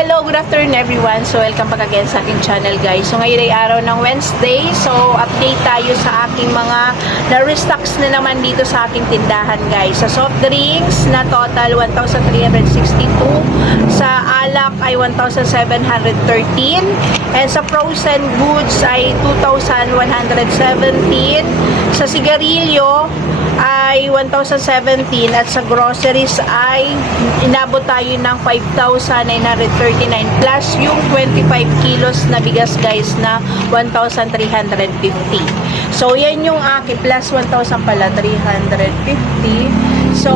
Hello, good afternoon everyone. So, welcome back again sa aking channel guys. So, ngayon ay araw ng Wednesday. So, update tayo sa aking mga na-restocks na naman dito sa aking tindahan guys. Sa soft drinks na total 1,362. Sa alak ay 1,713. And sa frozen goods ay 2,117. Sa sigarilyo ay 1,017 at sa groceries ay inabot tayo ng 5,939 plus yung 25 kilos na bigas guys na 1,350. So yan yung akin plus 1,000 pala 350. So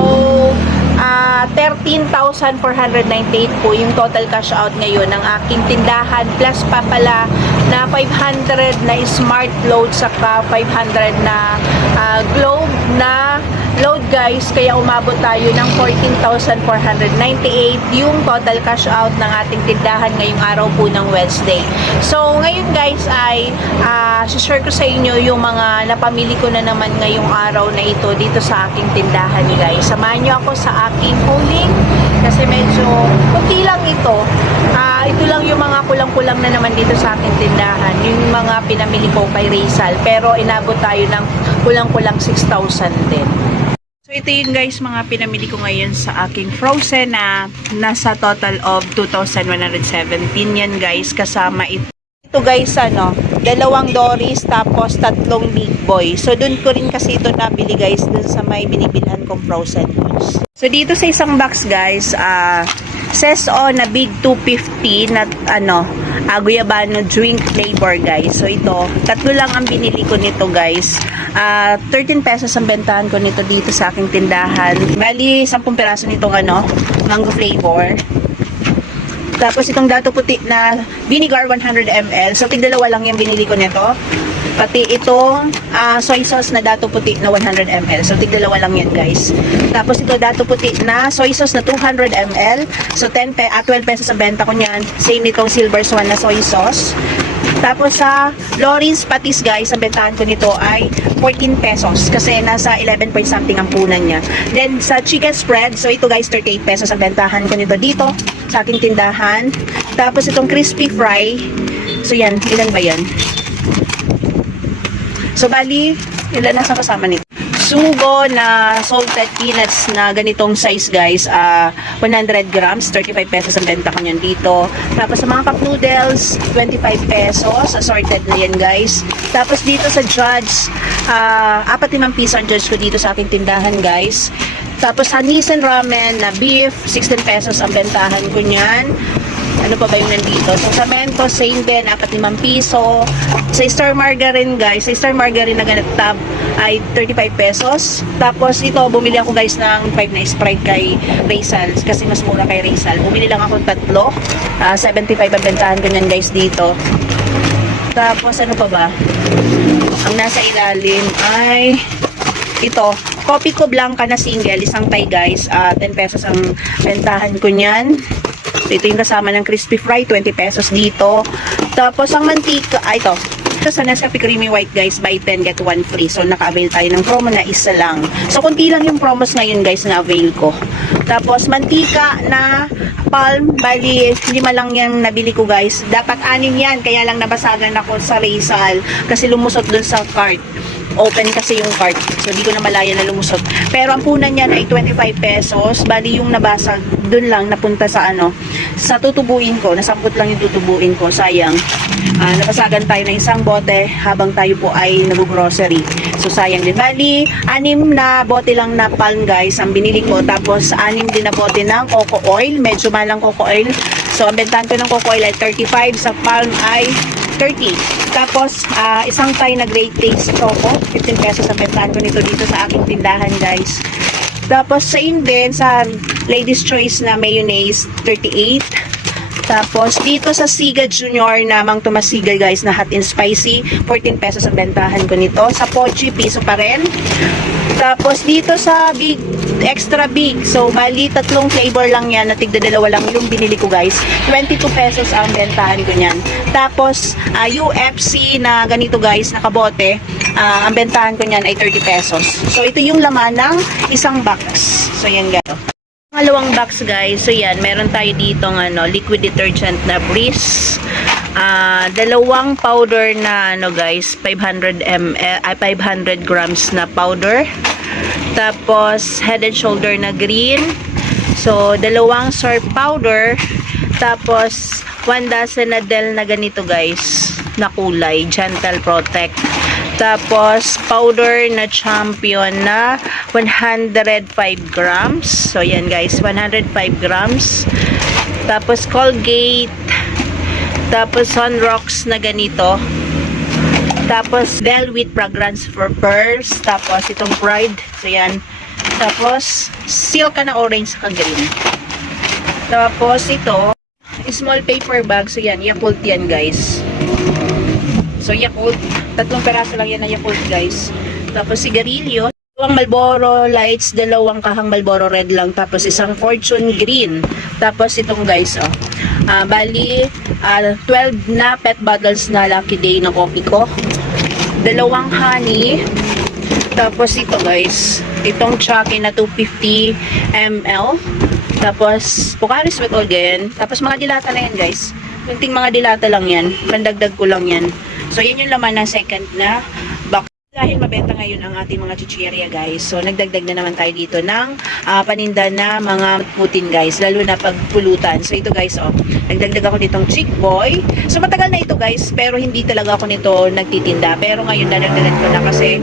13,498 po yung total cash out ngayon ng aking tindahan plus pa pala na 500 na smart load saka 500 na globe na load guys, kaya umabot tayo ng 14,498 yung total cash out ng ating tindahan ngayong araw po ng Wednesday. So ngayon guys ay share ko sa inyo yung mga napamili ko na naman ngayong araw na ito dito sa aking tindahan guys. Samahan nyo ako sa aking hauling kasi medyo kunti lang ito. Ito lang yung mga kulang-kulang na naman dito sa aking tindahan, yung mga pinamili ko kay Rizal, pero inabot tayo ng kulang-kulang 6,000 din. So ito yung guys mga pinamili ko ngayon sa aking frozen na nasa total of 2,117 yan guys, kasama ito guys dalawang Doris tapos tatlong Big Boy. So dun ko rin kasi ito nabili guys dun sa may binibilhan kong frozen goods. So dito sa isang box guys says on na big 250 na guyabano drink flavor guys. So ito, tatlo lang ang binili ko nito guys. 13 pesos ang bentahan ko nito dito sa aking tindahan. Bali 10 peraso nitong mango flavor. Tapos itong dato puti na vinegar 100 ml. So tigdalawa lang yung binili ko nito. Pati itong soy sauce na dato puti na 100 ml. So tigdalawa lang yan guys. Tapos ito dato puti na soy sauce na 200 ml. So 12 pesos ang benta ko niyan. Same nitong silver swan na soy sauce. Tapos sa Lawrence patis guys, ang bentahan ko nito ay 14 pesos kasi nasa 11 point something ang punan niya. Then sa chicken spread, so ito guys 38 pesos ang bentahan ko nito dito sa aking tindahan. Tapos itong crispy fry, so yan, ilan ba yan? So bali, ilan na sa kasama nito? Sugo na salted peanuts na ganitong size guys, 100 grams, 35 pesos ang benta ko niyan dito. Tapos sa mga cup noodles, 25 pesos, assorted na yan guys. Tapos dito sa Judge, 45 piso ang Judge ko dito sa aking tindahan guys. Tapos sa Nissan ramen na beef, 16 pesos ang bentahan ko niyan. Ano pa ba yung nandito? So, sa Mentos, same din, 45 piso. Sa Star Margarine, guys, sa Star Margarine na ganit tab ay 35 pesos. Tapos, ito, bumili ako, guys, ng 5 na Sprite kay Rizal kasi mas mura kay Rizal. Bumili lang ako tatlo. 75 ang bentahan ko nyan, guys, dito. Tapos, ano pa ba? Ang nasa ilalim ay ito, Coffee ko Blanca na single, isang tay, guys. 10 pesos ang bentahan ko nyan. Ito yung kasama ng crispy fry, 20 pesos dito. Tapos ang mantika, ito sa Nescafe Creamy White guys, buy 10 get 1 free. So naka-avail tayo ng promo na isa lang. So kunti lang yung promos ngayon guys na avail ko. Tapos mantika na palm, bali 5 lang yung nabili ko guys. Dapat 6 yan, kaya lang nabasagan ako sa Rizal kasi lumusot dun sa cart. Open kasi yung cart. So, di ko na malaya na lumusot. Pero ang punan niyan ay 25 pesos. Bali yung nabasag, dun lang napunta sa sa tutubuin ko. Nasamput lang yung tutubuin ko. Sayang. Nabasagan tayo ng isang bote habang tayo po ay nag-grocery. So, sayang din. Bali, 6 na bote lang na palm guys ang binili ko. Tapos, 6 din na bote ng coco oil. Medyo malang coco oil. So, ang bentahan ko ng coco oil ay 35. Sa palm ay 30. Tapos, isang tie na Great Taste Choco. 15 pesos ang bentahan ko nito dito sa aking tindahan, guys. Tapos, sa din, sa Ladies Choice na mayonnaise, 38. Tapos, dito sa Siga Junior na Mang Tomas Siga, guys, na hot and spicy, 14 pesos ang bentahan ko nito. Sa Pochi, piso pa rin. Tapos, dito sa Big, extra big. So, bali, tatlong flavor lang yan. Na tigda-dalawa lang yung binili ko, guys. 22 pesos ang bentahan ko niyan. Tapos, UFC na ganito, guys, nakabote. Ang bentahan ko niyan ay 30 pesos. So, ito yung laman ng isang box. So, yan, guys. Pangalawang box guys, so yan, meron tayo dito liquid detergent na Breeze. Dalawang powder na guys, 500 grams na powder. Tapos Head and Shoulder na green. So dalawang Surf powder. Tapos 1 dozen na Del na ganito guys, na kulay, Gentle Protect. Tapos, powder na Champion na 105 grams. So, yan guys, 105 grams. Tapos, Colgate. Tapos, Sunrocks na ganito. Tapos, Velvet Fragrance for Pearls. Tapos, itong Pride. So, yan. Tapos, Silk na orange ka green. Tapos, ito, small paper bag. So, yan, Yakult yan guys. So, Yakult, 3 peraso lang yan na Yakult, guys. Tapos, sigarilyo, 2 Marlboro Lights, 2 kahang Marlboro Red lang, tapos isang Fortune Green. Tapos, itong guys, bali, 12 na pet bottles na Lucky Day na coffee ko. 2 honey. Tapos, ito guys, itong Chucky na 250 ml. Tapos, Pocari Sweat again. Tapos, mga dilata na yan, guys. Kunting mga dilata lang yan. Pandagdag ko lang yan. So, yan yung laman ng second na box. Dahil mabenta ngayon ang ating mga chichirya guys. So, nagdagdag na naman tayo dito ng paninda na mga putin guys. Lalo na pagpulutan. So, ito guys, nagdagdag ako nitong Chick Boy. So, matagal na ito guys. Pero hindi talaga ako nito nagtitinda. Pero ngayon, dadagdagan ko na kasi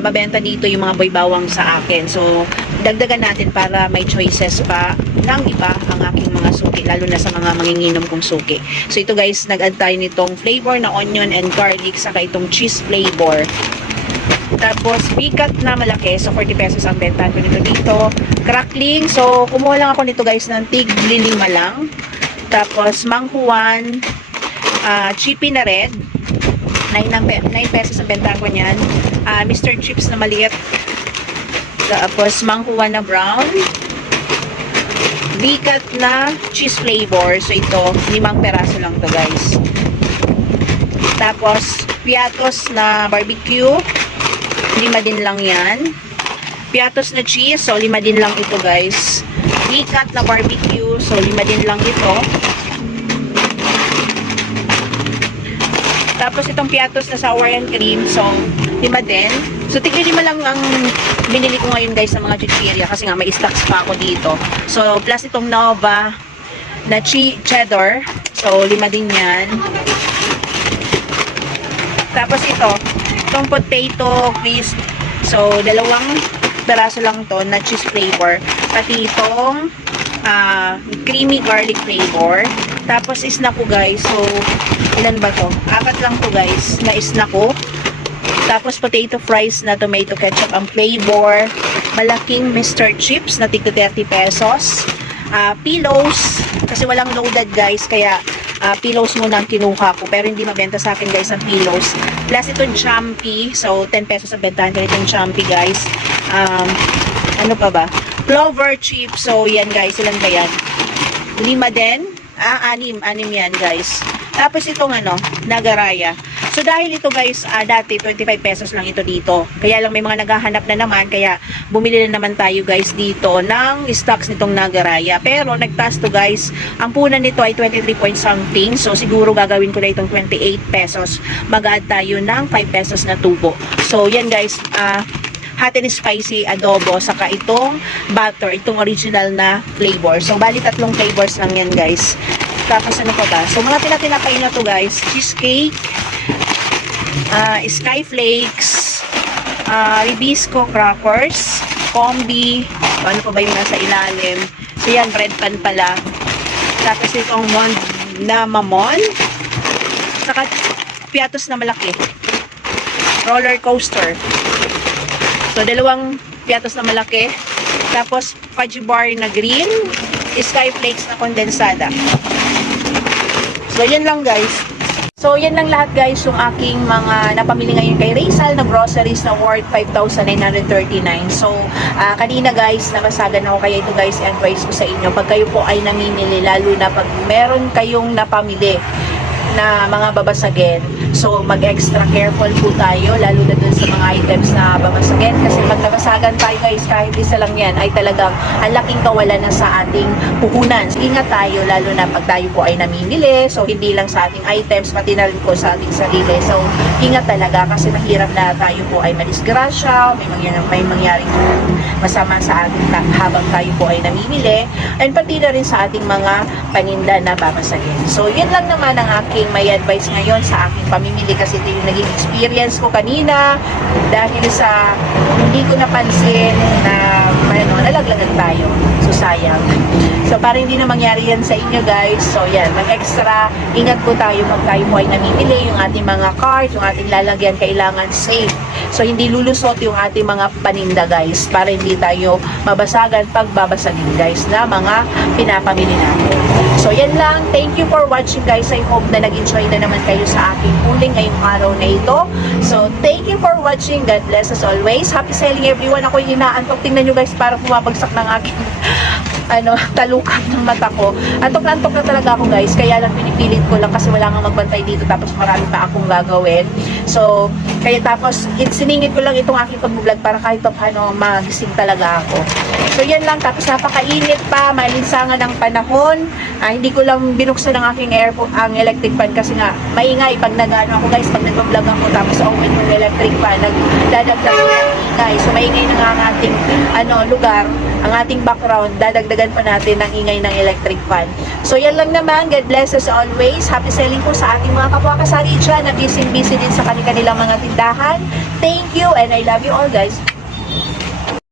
mabenta dito yung mga boy bawang sa akin. So, dagdagan natin para may choices pa ng iba ang aking mga suki. Lalo na sa mga manginginom kong suki. So, ito guys, nag-add tayo nitong flavor na onion and garlic. Saka itong cheese flavor. Tapos, bigat na malaki. So, 40 pesos ang bentahan ko nito dito. Crackling. So, kumuha lang ako nito guys ng tig 5 lang. Tapos, manghuan. Chippy na red. 9 pesos ang bentahan ko niyan. Mr. Chips na maliit. Tapos, manghuan na brown. Bigat na cheese flavor. So, ito, 5 peraso lang to guys. Tapos, piatos na barbecue. 5 din lang yan. Piatos na cheese. So, 5 din lang ito guys. Bigat na barbecue. So, 5 din lang ito. Tapos, itong piatos na sour and cream. So, 5 din. So, tigli 5 lang ang binili ko ngayon guys sa mga chichirya. Kasi nga, may stocks pa ako dito. So, plus itong Nova na cheddar. So, 5 din yan. Tapos itong potato crisp. So, 2 peraso lang to na cheese flavor. Pati itong creamy garlic flavor. Tapos snack ko guys. So, ilan ba to? 4 lang to guys na snack ko. Tapos potato fries na tomato ketchup ang flavor. Malaking Mr. Chips na tig 30 pesos. Pillows. Kasi walang loaded guys. Kaya pillows muna ang kinuha ko. Pero hindi mabenta sa akin guys ang pillows. Plus itong Champy. So, 10 pesos ang bentahan ko itong Champy guys. Ano pa ba? Clover chips. So, yan guys. Ilan ba yan? 5 din. 6 yan guys. Tapos itong Nagaraya. So, dahil ito guys, dati 25 pesos lang ito dito. Kaya lang may mga naghahanap na naman. Kaya bumili na naman tayo guys dito ng stocks nitong Nagaraya. Pero nagtaas to guys. Ang punan nito ay 23 point something. So, siguro gagawin ko na itong 28 pesos. Mag-add tayo ng 5 pesos na tubo. So, yan guys. Hot and spicy adobo. Saka itong butter. Itong original na flavor. So, bali 3 flavors lang yan guys. Tapos ano pa ba? So, mga tinatinapay na to guys. Cheesecake. Skyflakes, Ribisco crackers, combi, ano pa ba yung nasa ilalim? So yan, bread pan pala. Tapos itong na mamon, saka piatos na malaki, roller coaster. So 2 piatos na malaki, tapos fudge bar na green, skyflakes na kondensada. So yan lang guys. So, yan lang lahat guys yung aking mga napamili ngayon kay Rizal na groceries na worth 5,939. So, kanina guys, nabasagan ako kaya ito guys, advice ko sa inyo. Pag kayo po ay namimili, lalo na pag meron kayong napamili na mga babasagin. So, mag-extra careful po tayo, lalo na dun sa mga items na babasagin. Kasi pag nabasagan tayo guys, kahit isa lang yan, ay talagang ang laking kawalan na sa ating puhunan. So, ingat tayo, lalo na pag tayo po ay namimili. So, hindi lang sa ating items, pati na rin po sa ating sarili. So, ingat talaga kasi mahirap na tayo po ay madisgrasya, may mangyaring masama sa ating habang tayo po ay namimili. And pati na rin sa ating mga paninda na babasagin. So, yun lang naman ang aking may advice ngayon sa aking pamimili kasi ito yung naging experience ko kanina dahil sa hindi ko napansin na nalaglagan tayo. So, sayang. So, para hindi na mangyari yan sa inyo guys. So, yan. Mag-extra. Ingat po tayo pag tayo po ay namimili. Yung ating mga cart, yung ating lalagyan, kailangan safe. So, hindi lulusot yung ating mga paninda guys para hindi tayo mabasagan pag babasagin guys na mga pinapamili natin. So, yan lang. Thank you for watching guys. I hope na nag-enjoy na naman kayo sa aking huling ngayong araw na ito. So, thank you for watching. God bless us always. Happy selling everyone. Ako yung inaantok. Tingnan nyo guys para bumabagsak ng aking talukan ng mata ko. Antok na talaga ako guys. Kaya lang pinipilit ko lang kasi wala nga magbantay dito tapos marami pa akong gagawin. So, kaya tapos siningit ko lang itong aking pag-vlog para kahit pa paano magising talaga ako. So, yan lang. Tapos napakainit pa, malinsangan ng panahon. Hindi ko lang binuksan ang aking ang electric fan kasi nga maingay pag nag-ano ako guys, pag nag-vlog ako tapos open yung electric fan, nagdadagdag ng ingay. So, maingay na nga ang ating lugar, ang ating background, dadagdagan pa natin ng ingay ng electric fan. So, yan lang naman. God bless us always. Happy selling po sa ating mga kapwa kasari dyan na busy din sa kanilang mga tindahan. Thank you and I love you all guys.